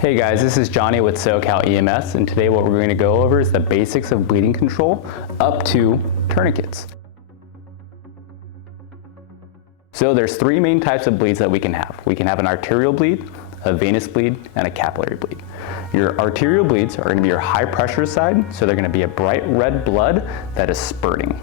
Hey guys, this is Johnny with SoCal EMS, and today what we're going to go over is the basics of bleeding control up to tourniquets. So there's three main types of bleeds that we can have. We can have an arterial bleed, a venous bleed, and a capillary bleed. Your arterial bleeds are going to be your high pressure side, so they're going to be a bright red blood that is spurting.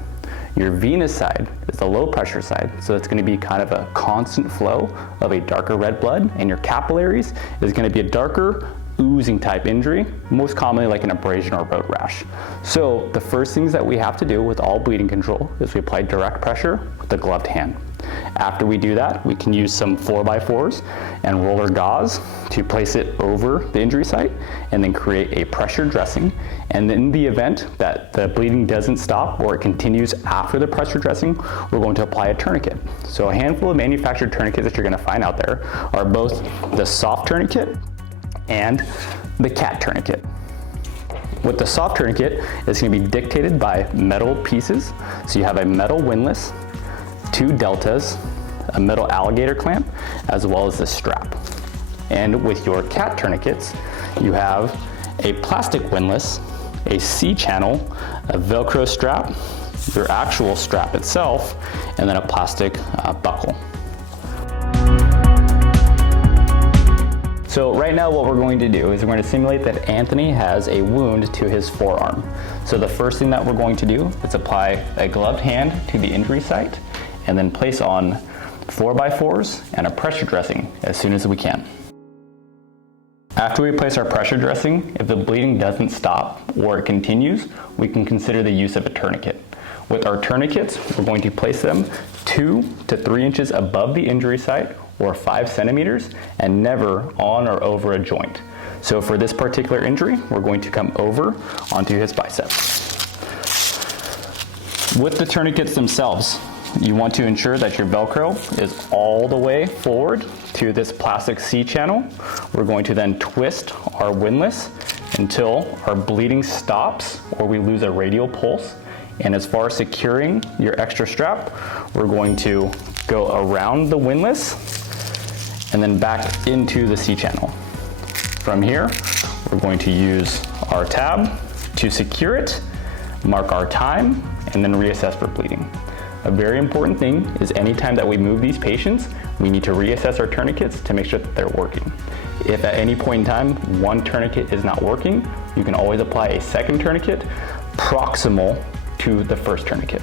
Your venous side is the low pressure side, so it's going to be kind of a constant flow of a darker red blood, and your capillaries is going to be a darker oozing type injury, most commonly like an abrasion or road rash. So the first things that we have to do with all bleeding control is we apply direct pressure with the gloved hand. After we do that, we can use some 4x4s and roller gauze to place it over the injury site and then create a pressure dressing. And in the event that the bleeding doesn't stop or it continues after the pressure dressing, we're going to apply a tourniquet. So a handful of manufactured tourniquets that you're going to find out there are both the soft tourniquet and the cat tourniquet. With the soft tourniquet, it's going to be dictated by metal pieces. So you have a metal windlass, two deltas, a metal alligator clamp, as well as the strap. And with your cat tourniquets, you have a plastic windlass, a C-channel, a Velcro strap, your actual strap itself, and then a plastic buckle. So right now what we're going to do is we're going to simulate that Anthony has a wound to his forearm. So the first thing that we're going to do is apply a gloved hand to the injury site and then place on 4x4s and a pressure dressing as soon as we can. After we place our pressure dressing, if the bleeding doesn't stop or it continues, we can consider the use of a tourniquet. With our tourniquets, we're going to place them 2 to 3 inches above the injury site or 5 centimeters and never on or over a joint. So for this particular injury, we're going to come over onto his biceps. With the tourniquets themselves, you want to ensure that your Velcro is all the way forward to this plastic C-channel. We're going to then twist our windlass until our bleeding stops or we lose a radial pulse. And as far as securing your extra strap, we're going to go around the windlass and then back into the C-channel. From here, we're going to use our tab to secure it, mark our time, and then reassess for bleeding. A very important thing is anytime that we move these patients, we need to reassess our tourniquets to make sure that they're working. If at any point in time one tourniquet is not working, you can always apply a second tourniquet proximal to the first tourniquet.